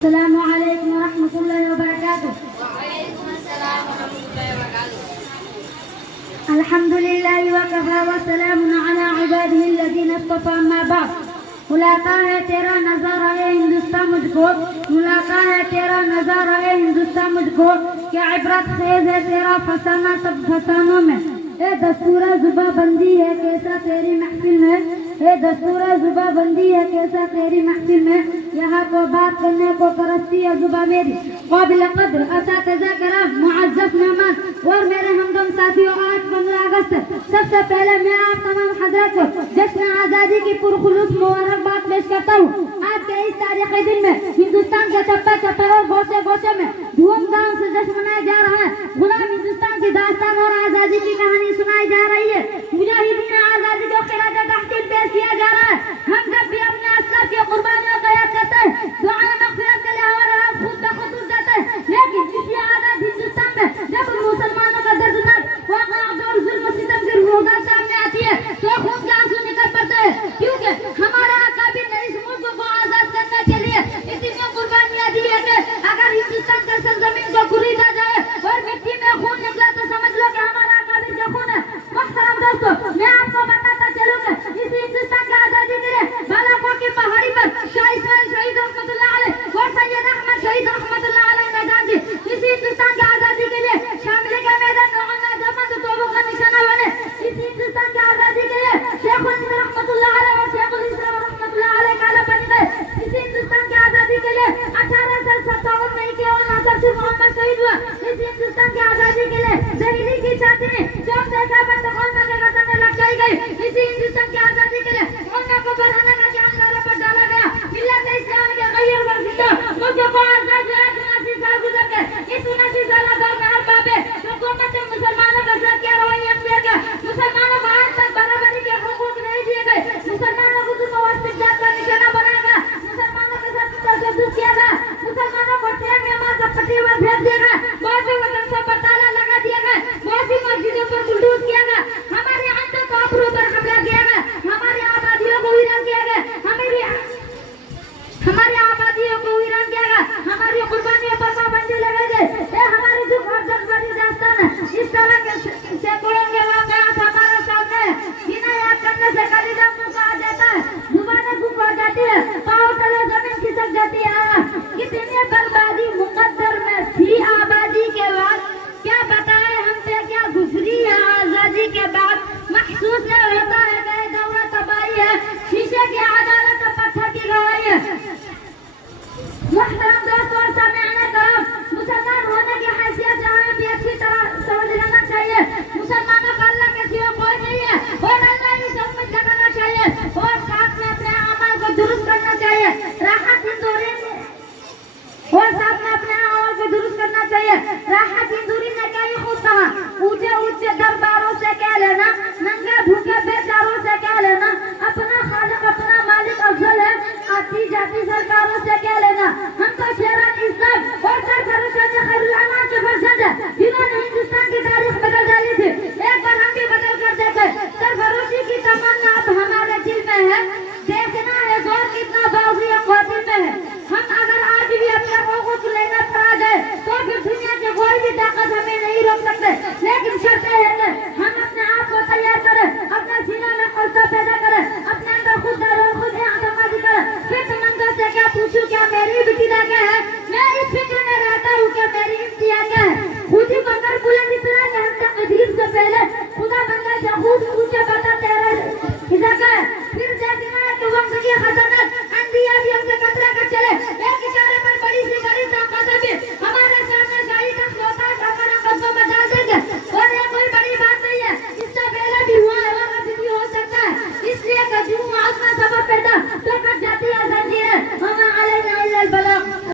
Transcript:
السلام علیکم ورحمۃ اللہ وبرکاتہ۔ وعلیکم السلام ورحمۃ اللہ وبرکاتہ۔ الحمد للہ وکفی وسلام علی عبادہ الذین اصطفی، اما بعد۔ ملاقہ ہے تیرا نظارہ اے ہندوستان مجھ کو، ملاقہ ہے تیرا نظارہ اے ہندوستان مجھ کو، کیا عبرت خیز ہے تیرا فسانہ سب فسانوں میں۔ اے دستور زباں بندی ہے کیسا تیری محفل میں، اے دستور زباں بندی ہے کیسا تیری محفل میں، یہاں کو بات کرنے کو ترستی ہے زباں میری۔ قابل قدر اساتذہ کرام، معزز مہمان اور میرے ہمدم ساتھیوں، آج 15 اگست سب سے پہلے میں آپ تمام حضرات کو جشن آزادی کی پرخلوص مبارکباد پیش کرتا ہوں۔ آج کے اس تاریخی دن میں ہندوستان کے چپے چپے اور گوشے گوشے میں دھوم دھام سے جشن منایا جا رہا ہے۔ غلام ہندوستان کی داستان اور آزادی کی کہانی سنائی جا رہی ہے۔ مجاہدین آزادی کو خراج تحسین پیش کیا جا رہا ہے۔ ہم جب بھی اپنے اسلاف کی قربانیوں کو یاد کرتے ہیں، دعائیں مغفرت کے لیے ہمارے ہاتھ خود بخود اٹھ جاتے ہیں، لیکن اسی آزاد ہندوستان میں جب مسلمانوں کا دردناک واقعہ اور ظلم و ستم کی روزگار سامنے آتی ہے تو خون کے آنسو نکل پڑتے ہیں، کیونکہ ہمارے اکابر نے اس ملک کو آزاد کرنے کے لیے اتنی قربانیاں دی ہے کہ اگر ہندوستان کے سرزمین کو خریدا جائے اور مٹی میں خون نکلا تو سمجھ لو کہ ہمارا اکابر کا خون ہے۔ محترم دوستو، میں آپ کو بتاتا چلوں کہ اس ہندوستان کی آزادی کے لیے بالاکوٹ کی پہاڑی پر شاہ اسماعیل شہید رحمۃ اللہ علیہ اور سید احمد شہید رحمۃ اللہ علیہ نے جان دی۔ اس ہندوستان کی آزادی کے لیے شامل کے میدان نوجوان توبوں کا نشانہ بنے۔ اس ہندوستان کی آزادی کے لیے شیخ الہند رحمۃ اللہ علیہ اور شیخ الاسلام رحمۃ اللہ علیہ کالا بن گئے۔ اس ہندوستان کی آزادی کے لیے 1857 میں 51 ناصر سے محمد شہید ہوا۔ اس ہندوستان کی آزادی کے لیے دہلی کی چھاتی میں 14 بندخانہ کے گردنیں لٹکائی گئی۔ اسی ہندوستان کی آزادی کے لیے علماء کو برہنہ کا جان گارہ پر ڈالا گیا۔ ملت اسلام کے غیر ورزشہ ملک کو آزاد ہوا 79 سال گزر گئے۔ اس 79 سالہ دور میں ہر بابے حکومت مسلمانوں کا ساتھ کیا رویہ اختیار کیا۔ مسلمانوں کو آج تک برابری کے حقوق نہیں دیے گئے۔ مسلمانوں کو ظلم و استبداد کا نشانہ بنایا گیا۔ مسلمانوں کے ساتھ تشدد کیا گیا۔ مسلمانوں کو ٹرین میں مار کر پٹری پر بھیج دیا گیا۔ بہت سے مدرسوں پر تالا لگا دیا گیا۔ بہت سی مسجدوں پر بلڈوز کیا گیا۔ ہمارے عزت و آبرو پر حملہ کیا گیا۔ ہماری آبادیوں کو ویران کیا گیا۔ ہماری آبادیوں کو ویران کیا گیا۔ ہماری قربانیوں پر پابندی لگائی گئی۔ یہ ہماری دکھ اور درد بھری داستان ہے۔ اس طرح کے سینکڑوں کے واقعات ہمارے سامنے ہیں۔ جنہیں یاد کرنے سے کلیجہ منہ آ جاتا ہے، زبانیں گم ہو جاتی ہے، پاؤں تلے زمین کھسک جاتی ہے۔ کتنی بربادی مقدر میں تھی آبادی کے بعد، کیا بتائے ہم سے کیا گزری ہے آزادی کے بعد۔ محسوس نہیں ہوتا ہے کہ یہ دور تباہی ہے، شیشے کی عدالت اور پتھر کی گواہی ہے۔ محترم دوستوں اور سامعین کرام، مسلمان ہونے کی حیثیت سے ہمیں بھی اچھی طرح سمجھ لینا چاہیے۔ مسلمانوں کا اللہ کے سوا کوئی نہیں ہے اور اللہ ہی سے امید لگانا چاہیے اور ساتھ میں اپنے اعمال کو درست کرنا چاہیے۔ راحت ہندوری راحت ہندوری نے کئی خود کہا، اونچے اونچے درباروں سے کیا لینا، ننگے بھوکے بیچاروں سے کیا لینا، اپنا خالق اپنا مالک افضل ہے، آتی جاتی سرکاروں سے کیا لینا۔